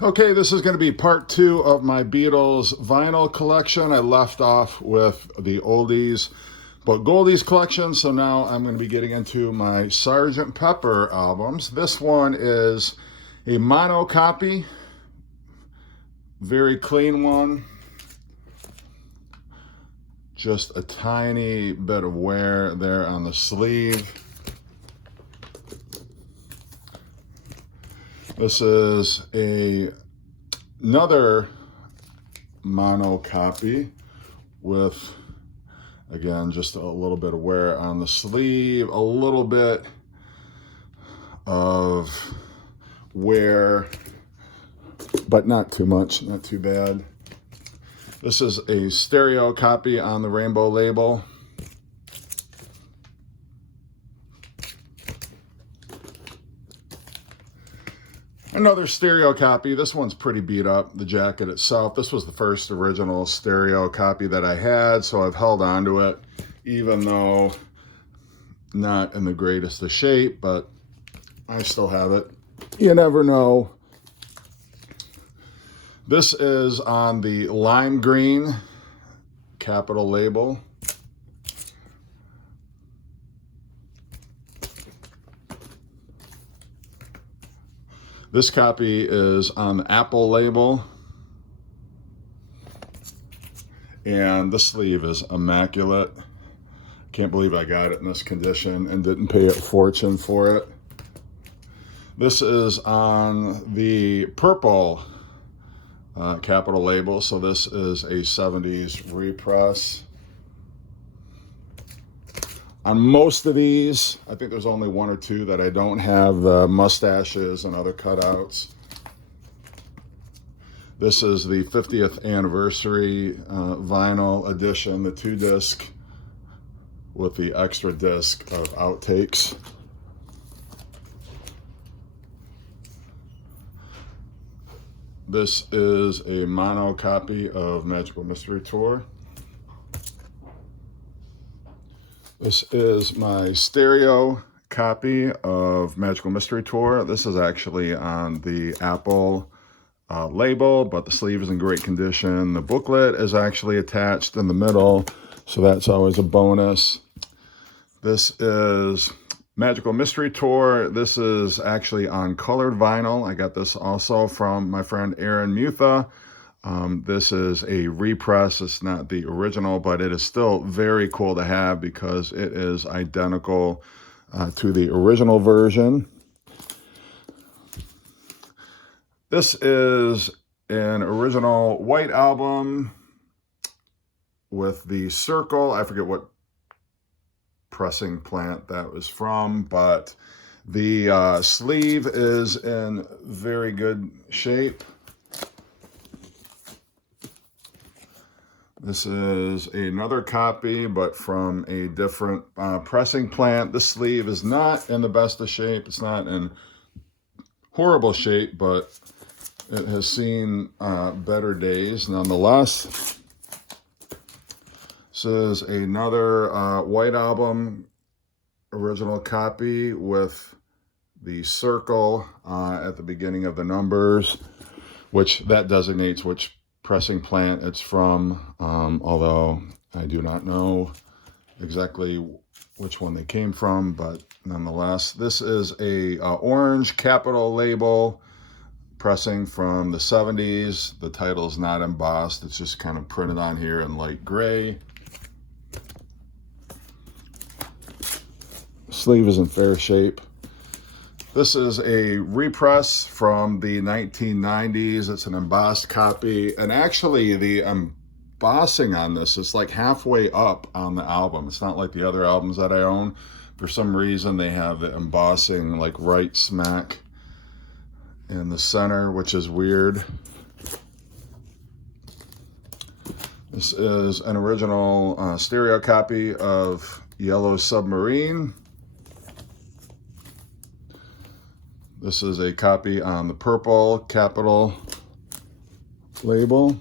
Okay, this is going to be part 2 of my Beatles vinyl collection. I left off with the oldies but goldies collection, so now I'm going to be getting into my Sgt. Pepper albums. This one is a mono copy, very clean one. Just a tiny bit of wear there on the sleeve. This is another mono copy with, again, just a little bit of wear on the sleeve, a little bit of wear, but not too much, not too bad. This is a stereo copy on the rainbow label. Another stereo copy. This one's pretty beat up, the jacket itself. This was the first original stereo copy that I had, so I've held on to it, even though not in the greatest of shape, but I still have it. You never know. This is on the lime green capital label. This copy is on the Apple label, and the sleeve is immaculate. Can't believe I got it in this condition and didn't pay a fortune for it. This is on the purple capital label, so this is a 70s repress. On most of these, I think there's only one or two that I don't have the mustaches and other cutouts. This is the 50th anniversary vinyl edition, the 2-disc with the extra disc of outtakes. This is a mono copy of Magical Mystery Tour. This is my stereo copy of Magical Mystery Tour. This is actually on the Apple label, but the sleeve is in great condition. The booklet is actually attached in the middle, so that's always a bonus. This is Magical Mystery Tour. This is actually on colored vinyl. I got this also from my friend Aaron Mutha. This is a repress. It's not the original, but it is still very cool to have because it is identical to the original version. This is an original white album with the circle. I forget what pressing plant that was from, but the sleeve is in very good shape. This is another copy, but from a different pressing plant. The sleeve is not in the best of shape. It's not in horrible shape, but it has seen better days nonetheless. This is another White Album original copy with the circle at the beginning of the numbers, which that designates which pressing plant it's from, although I do not know exactly which one they came from, but nonetheless, this is a orange capital label pressing from the 70s. The title is not embossed. It's just kind of printed on here in light gray. Sleeve is in fair shape. This is a repress from the 1990s. It's an embossed copy, and actually the embossing on this is like halfway up on the album. It's not like the other albums that I own. For some reason, they have the embossing like right smack in the center, which is weird. This is an original stereo copy of Yellow Submarine. This is a copy on the purple capital label.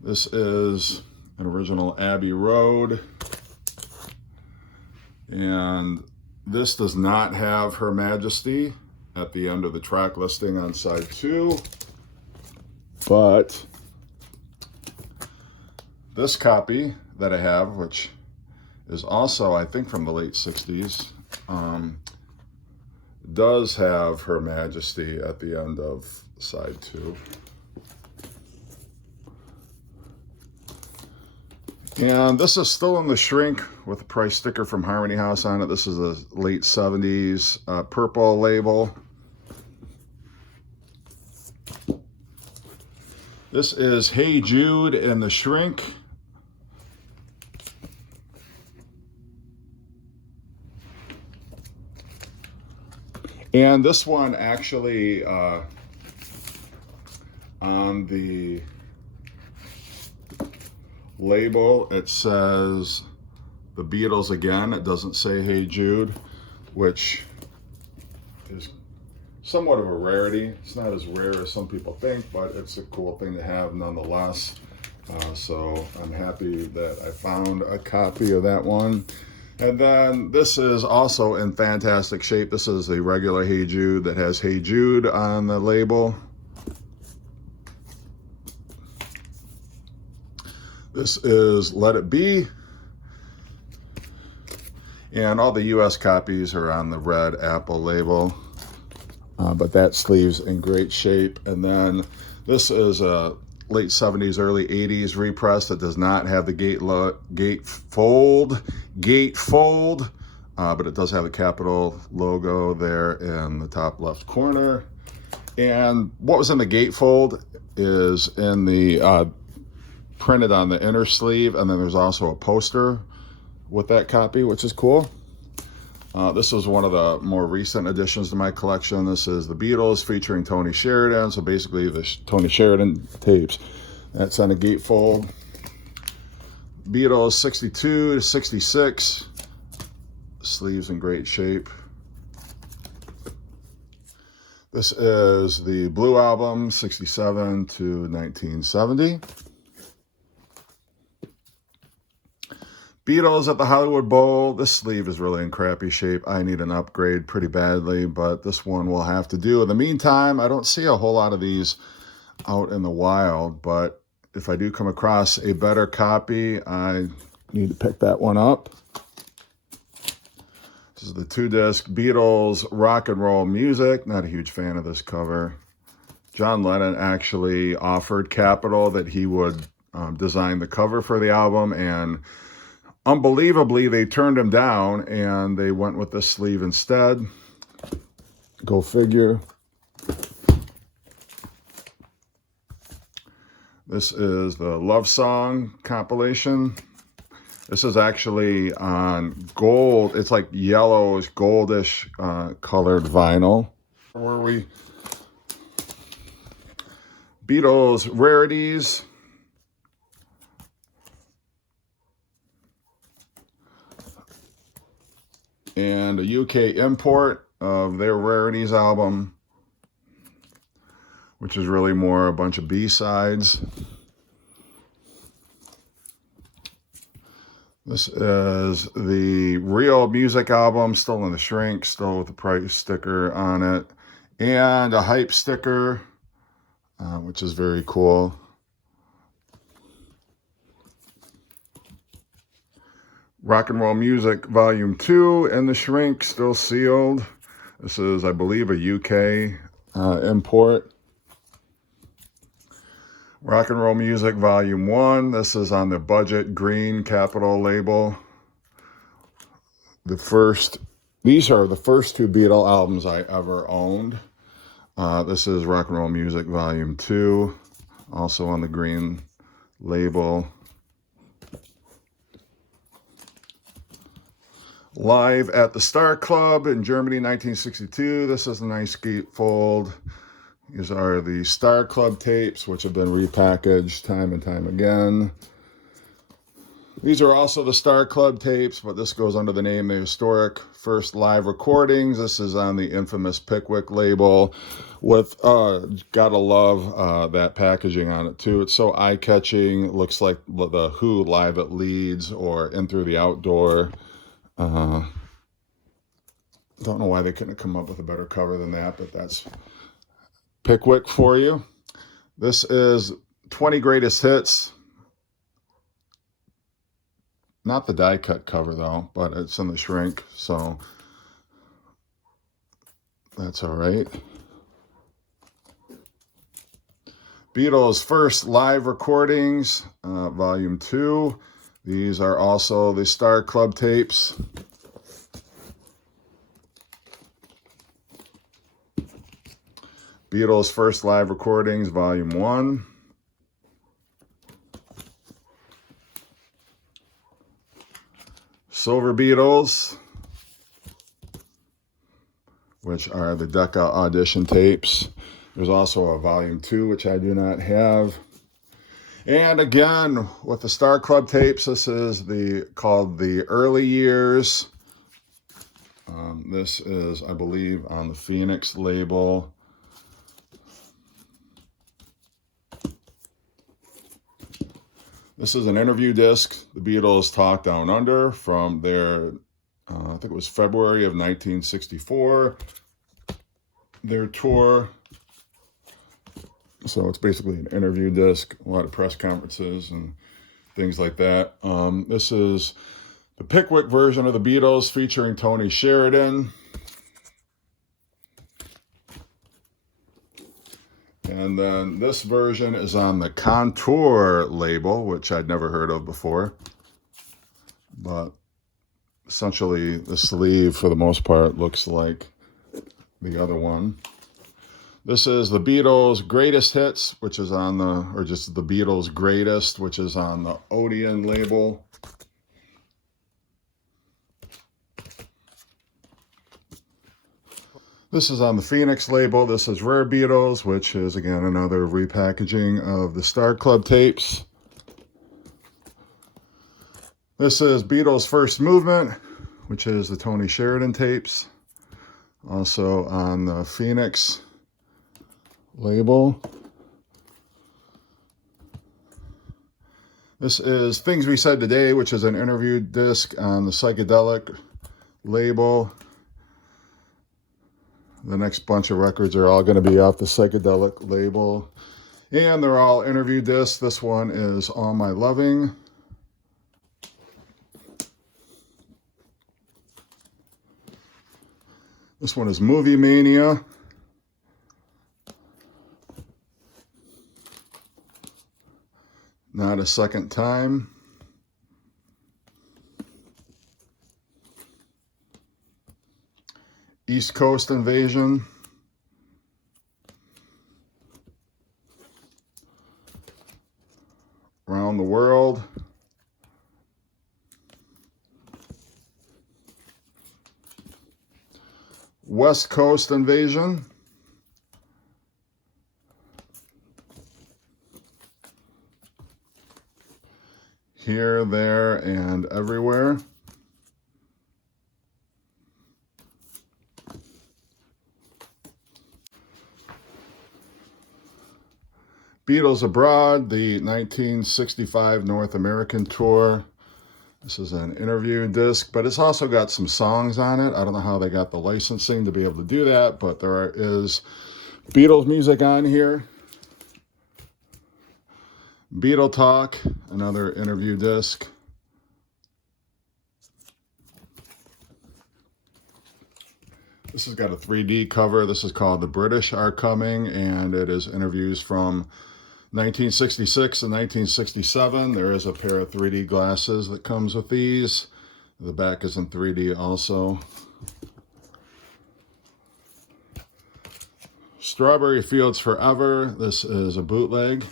This is an original Abbey Road. And this does not have Her Majesty. at the end of the track listing on side 2. But this copy that I have, which is also, I think, from the late 60s, does have Her Majesty at the end of side 2. And this is still in the shrink with a price sticker from Harmony House on it. This is a late 70s purple label. This is Hey Jude in the shrink. And this one actually, on the label, it says the Beatles again. It doesn't say Hey Jude, which is somewhat of a rarity. It's not as rare as some people think, but it's a cool thing to have nonetheless. So I'm happy that I found a copy of that one. And then this is also in fantastic shape. This is the regular Hey Jude that has Hey Jude on the label. This is Let It Be. And all the US copies are on the red Apple label. But that sleeve's in great shape. And then this is a late 70s, early 80s repress that does not have the gate fold, but it does have the Capitol logo there in the top left corner. And what was in the gatefold is in the printed on the inner sleeve, and then there's also a poster with that copy, which is cool. This is one of the more recent additions to my collection. This is the Beatles featuring Tony Sheridan. So basically the Tony Sheridan tapes. That's on a gatefold. Beatles 62 to 66. Sleeves in great shape. This is the Blue Album, 67 to 1970. Beatles at the Hollywood Bowl. This sleeve is really in crappy shape. I need an upgrade pretty badly, but this one will have to do. In the meantime, I don't see a whole lot of these out in the wild, but if I do come across a better copy, I need to pick that one up. This is the 2-disc Beatles Rock and Roll Music. Not a huge fan of this cover. John Lennon actually offered Capitol that he would design the cover for the album, and unbelievably, they turned him down and they went with this sleeve instead. Go figure. This is the Love Song compilation. This is actually on gold. It's like yellowish, goldish colored vinyl. Where were we? Beatles Rarities. And a UK import of their Rarities album, which is really more a bunch of B-sides. This is the Real Music album, still in the shrink, still with the price sticker on it, and a hype sticker, which is very cool. Rock and Roll Music Volume 2 in the shrink, still sealed. This is, I believe, a UK import. Rock and Roll Music Volume 1. This is on the budget green Capitol label. These are the first 2 Beatle albums I ever owned. This is Rock and Roll Music Volume 2, also on the green label. Live at the Star Club in Germany, 1962. This is a nice gatefold. These are the Star Club tapes, which have been repackaged time and time again. These are also the Star Club tapes, but this goes under the name The Historic First Live Recordings. This is on the infamous Pickwick label with, gotta love that packaging on it too. It's so eye-catching. It looks like the Who Live at Leeds or In Through the Outdoor. Don't know why they couldn't have come up with a better cover than that, but that's Pickwick for you. This is 20 Greatest Hits. Not the die cut cover though, but it's in the shrink, so that's all right. Beatles' first live recordings, volume 2. These are also the Star Club tapes. Beatles' first live recordings, volume 1. Silver Beatles, which are the Deca audition tapes. There's also a volume 2, which I do not have. And again, with the Star Club tapes, this is called the Early Years. This is, I believe, on the Phoenix label. This is an interview disc. The Beatles Talk Down Under from their, I think it was February of 1964, their tour. So it's basically an interview disc, a lot of press conferences and things like that. This is the Pickwick version of the Beatles featuring Tony Sheridan. And then this version is on the Contour label, which I'd never heard of before. But essentially, the sleeve, for the most part, looks like the other one. This is the Beatles' Greatest Hits, which is on the, or just the Beatles' Greatest, which is on the Odeon label. This is on the Phoenix label. This is Rare Beatles, which is, again, another repackaging of the Star Club tapes. This is Beatles' First Movement, which is the Tony Sheridan tapes. Also on the Phoenix label. This is Things We Said Today, which is an interview disc on the Psychedelic label. The next bunch of records are all going to be off the Psychedelic label. And they're all interview discs. This one is All My Loving. This one is Movie Mania. Not a Second Time. East Coast Invasion. Around the World. West Coast Invasion. Here, There, and Everywhere. Beatles Abroad, the 1965 North American tour. This is an interview disc, but it's also got some songs on it. I don't know how they got the licensing to be able to do that, but there is Beatles music on here. Beatle Talk, another interview disc. This has got a 3D cover. This is called The British Are Coming, and it is interviews from 1966 and 1967. There is a pair of 3D glasses that comes with these. The back is in 3D also. Strawberry Fields Forever. This is a bootleg.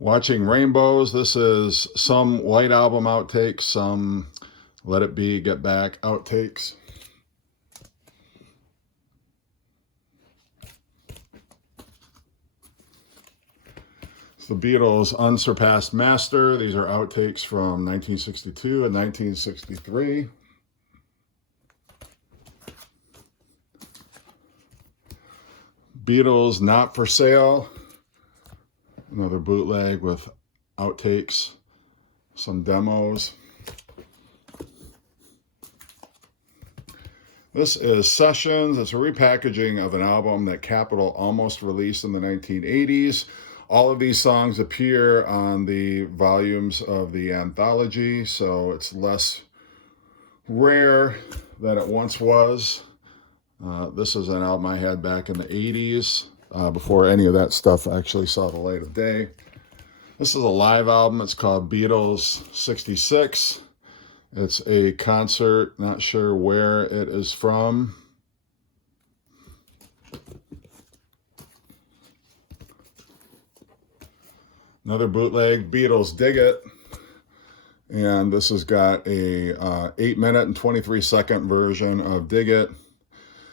Watching Rainbows. This is some White Album outtakes, some Let It Be, Get Back outtakes. The Beatles' Unsurpassed Master. These are outtakes from 1962 and 1963. Beatles Not For Sale. Another bootleg with outtakes, some demos. This is Sessions. It's a repackaging of an album that Capitol almost released in the 1980s. All of these songs appear on the volumes of the anthology, so it's less rare than it once was. This is an album I had back in the 80s, before any of that stuff actually saw the light of day. This is a live album. It's called Beatles 66. It's a concert, not sure where it is from. Another bootleg, Beatles Dig It. And this has got a 8-minute and 23-second version of Dig It.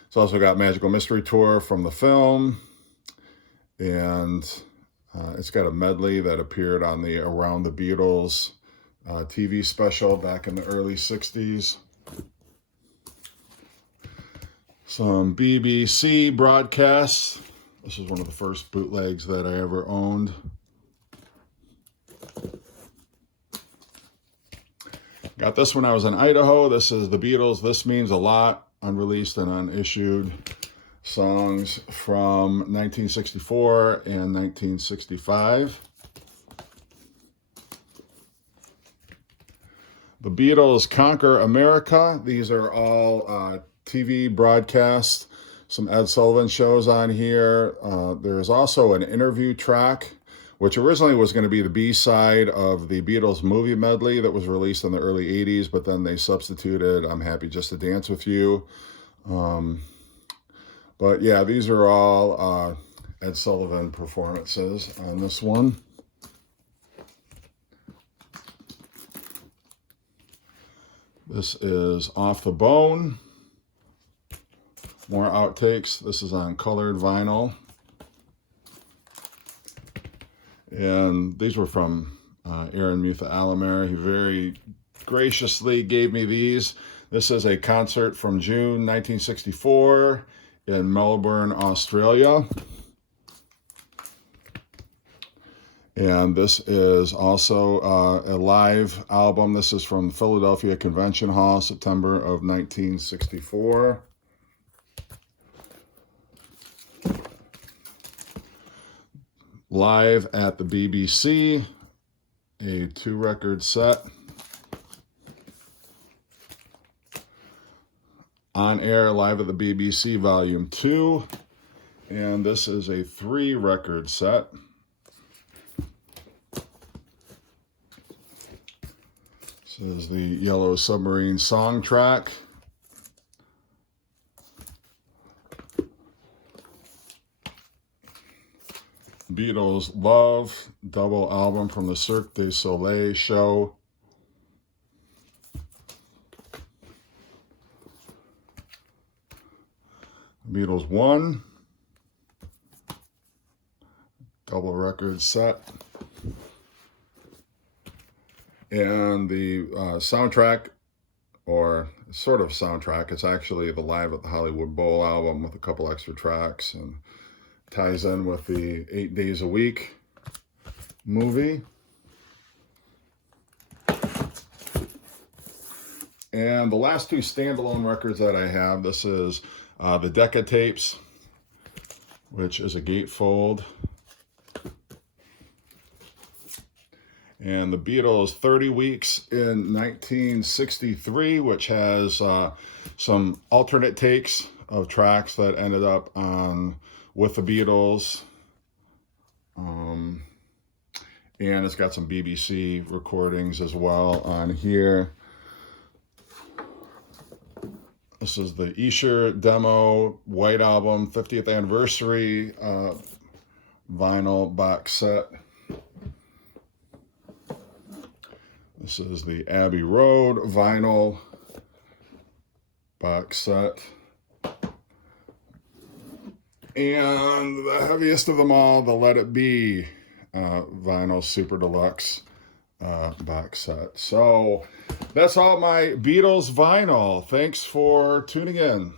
It's also got Magical Mystery Tour from the film. And it's got a medley that appeared on the Around the Beatles TV special back in the early 60s. Some BBC broadcasts. This is one of the first bootlegs that I ever owned. Got this when I was in Idaho. This is the Beatles, This Means a Lot, unreleased and unissued songs from 1964 and 1965. The Beatles Conquer America. These are all TV broadcasts. Some Ed Sullivan shows on here. There's also an interview track, which originally was going to be the B-side of the Beatles movie medley that was released in the early 80s, but then they substituted I'm Happy Just to Dance With You. But yeah, these are all Ed Sullivan performances on this one. This is Off the Bone. More outtakes. This is on colored vinyl. And these were from Aaron Mutha Alamer. He very graciously gave me these. This is a concert from June 1964 in Melbourne, Australia. And this is also a live album. This is from Philadelphia Convention Hall, September of 1964. Live at the BBC, a 2-record set. On Air, Live at the BBC, Volume 2. And this is a 3-record set. This is the Yellow Submarine song track. Beatles Love, double album from the Cirque du Soleil show. Beatles 1, double record set. And the soundtrack, or sort of soundtrack, it's actually the Live at the Hollywood Bowl album with a couple extra tracks, and ties in with the 8 Days a Week movie. And the last 2 standalone records that I have, this is the Deca Tapes, which is a gatefold. And the Beatles 30 Weeks in 1963, which has some alternate takes of tracks that ended up on With the Beatles. And it's got some BBC recordings as well on here. This is the Esher Demo White Album 50th Anniversary vinyl box set. This is the Abbey Road vinyl box set. And the heaviest of them all, the Let It Be vinyl Super Deluxe box set. So that's all my Beatles vinyl. Thanks for tuning in.